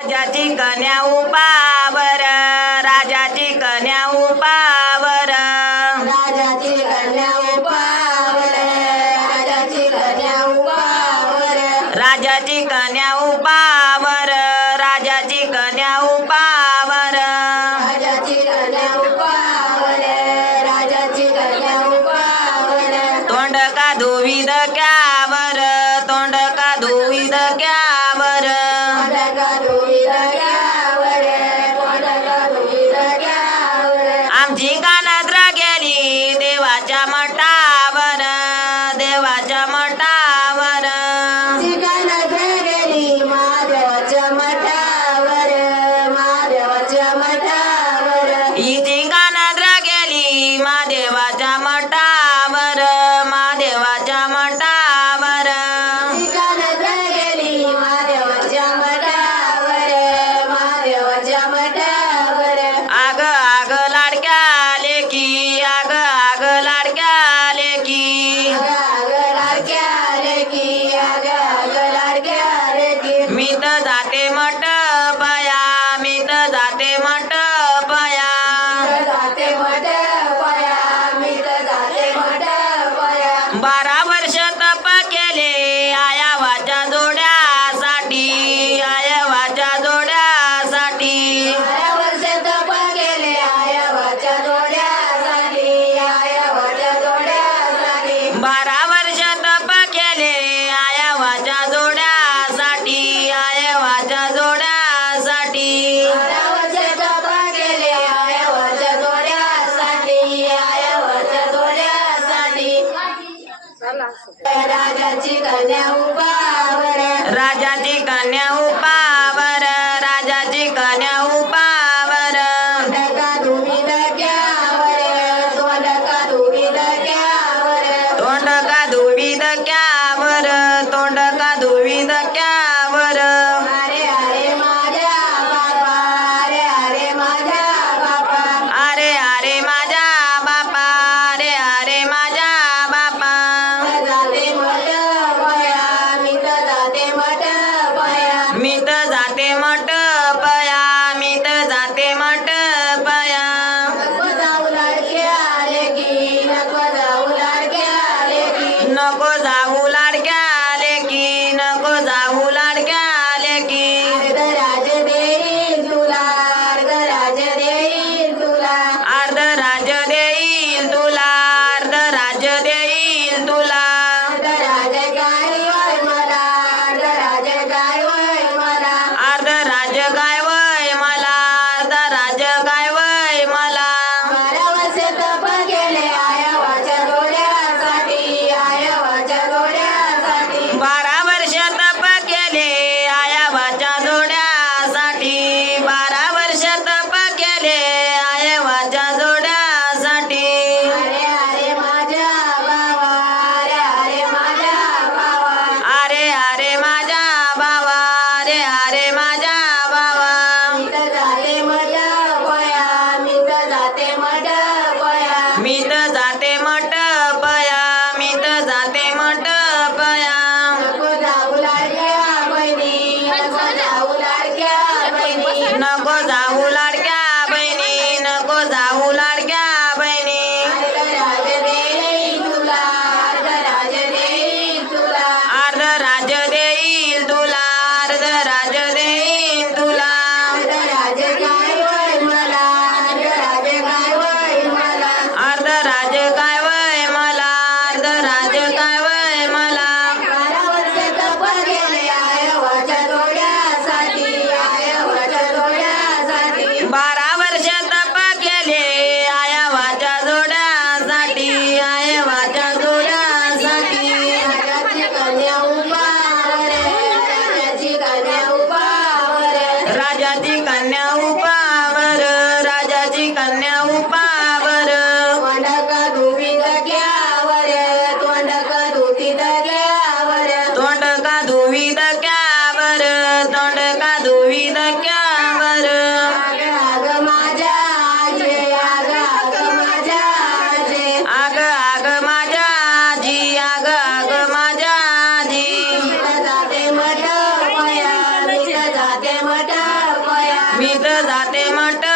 राजाची कन्या उपावर, राजाची कन्या उपावर, राजाची कन्या उपावर, राजाची कन्या उपावर, राजाची कन्या उपावर, राजाची कन्या उपावर, राजाची कन्या उपावर, राजाची कन्या उपावर, तोंड का धोवी धक्यावर, तोंड का धोवी धक्यावर, कोंडका धुवी धक्यावर, कोंडका धुवी धक्यावर, आमची कानाद्र गेली देवाच्या मठावर, देवाच्या मठावर, ठिकाणात गेली महादेवाच्या मठावर, महादेवाच्या मठावर, इथे कानाद्र गेली महादेवाच्या मठावर, महादेवाच्या मठावर, ठिकाणात गेली महादेवाच्या मठावर, महादेवाच्या मठावर, आग आग लाडक्या लेकी, आग आग लाडक्या लेकी, आग लाडक्या लेकी, आग लाडक्या लेकी, मी तर जाते मठ पया, मी तर जाते मठ पया, जाते मठ पया, मी तर जाते मठ पया, 12 वर्ष तप केले आयावाच्या जोड्यासाठी, आयावाच्या जोड्यासाठी, 12 वर्ष तप केले आयावाच्या जोड्यासाठी, आयावाच्या जोड्यासाठी, 12 वर्ष तप केले आयावाच्या जोड्यासाठी, आयावाच्या जोड्यासाठी, 12 वर्ष तप केले आयावाच्या जोड्यासाठी, आयावाच्या जोड्यासाठी, राजाची कन्या उपावर, राजाची कन्या उपावर, राजाची कन्या उपावर, तोंडका धुवी धक्यावर, तोंडका धुवी धक्यावर, तोंड का धुवी धक्यावर, तोंड का धुवी धक्यावर, अरे अरे माझ्या बापा, अरे अरे माझ्या बापा, अरे अरे माझ्या बापा, अरे अरे माझ्या बापा, जाते मठ पया, मी तर जाते मठ पया, मी तर जाते मठ पया, मी तर जाते मठ पया, नको जाऊ लाडक्या लेकी, नको जाऊ लाडक्या लेकी, नको जाऊ लाडक्या लेकी, नको जाऊ लाडक्या लेकी, अर्धराज देईल तुला, अर्धराज देईल तुला, अर्ध राज्य देईल तुला, अर्ध राज्य देईल तुला, अर्धराज काय वय मला, अर्धराज काय वय मला, अर्ध राज्य काय वय मला, अर्ध राज्य काय वय मला, 12 वर्ष तप केले आयावाच्या जोड्यासाठी, आयावाच्या जोड्यासाठी, 12 वर्ष तप केले आयावाच्या जोड्यासाठी, 12 वर्ष तप केले आयावाच्या जोड्यासाठी, अरे अरे माझ्या बाबा, अरे अरे माझ्या बाबा, अरे अरे माझ्या बाबा, अरे अरे माझ्या बाबा, मी तर जाते मठ पया, मी तर जाते मठ पया, मी तर जाते मठ पया, मी तर जाते मठ पया, नको जाऊ लाडक्या बहिणी, नको जाऊ लाडक्या बहिणी, नको जाऊ लाडक्या बहिणी, नको जाऊ लाडक्या बहिणी, अर्धराज देईल तुला, अर्धराज देईल तुला, अर्ध राज्य देईल तुला, अर्ध राज्य देईल तुला, अर्धराज काय वय मला, अर्धराज काय वय मला, अर्ध राज्य काय वय मला, अर्ध राज्य काय वय मला, 12 वर्ष तप केले आयावाच्या जोड्यासाठी, आयावाच्या जोड्यासाठी, 12 वर्ष तप केले आयावाच्या जोड्यासाठी, आयावाच्या जोड्यासाठी, राजाची कन्या उपावर, राजाची कन्या उपावर, राजाची कन्या उपावर, राजाची कन्या उपावर, कोंडका धुवी धक्यावर, कोंडका धुवी धक्यावर, तोंड का धुवी धक्यावर, तोंड का धुवी धक्यावर, आग आग माझ्या आजे, आग आग माझ्या आजे, आग आग माझ्या आजी, आग आग माझ्या आजी, मी तर जाते मठ पया, मी तर जाते मठ मी तर जाते मट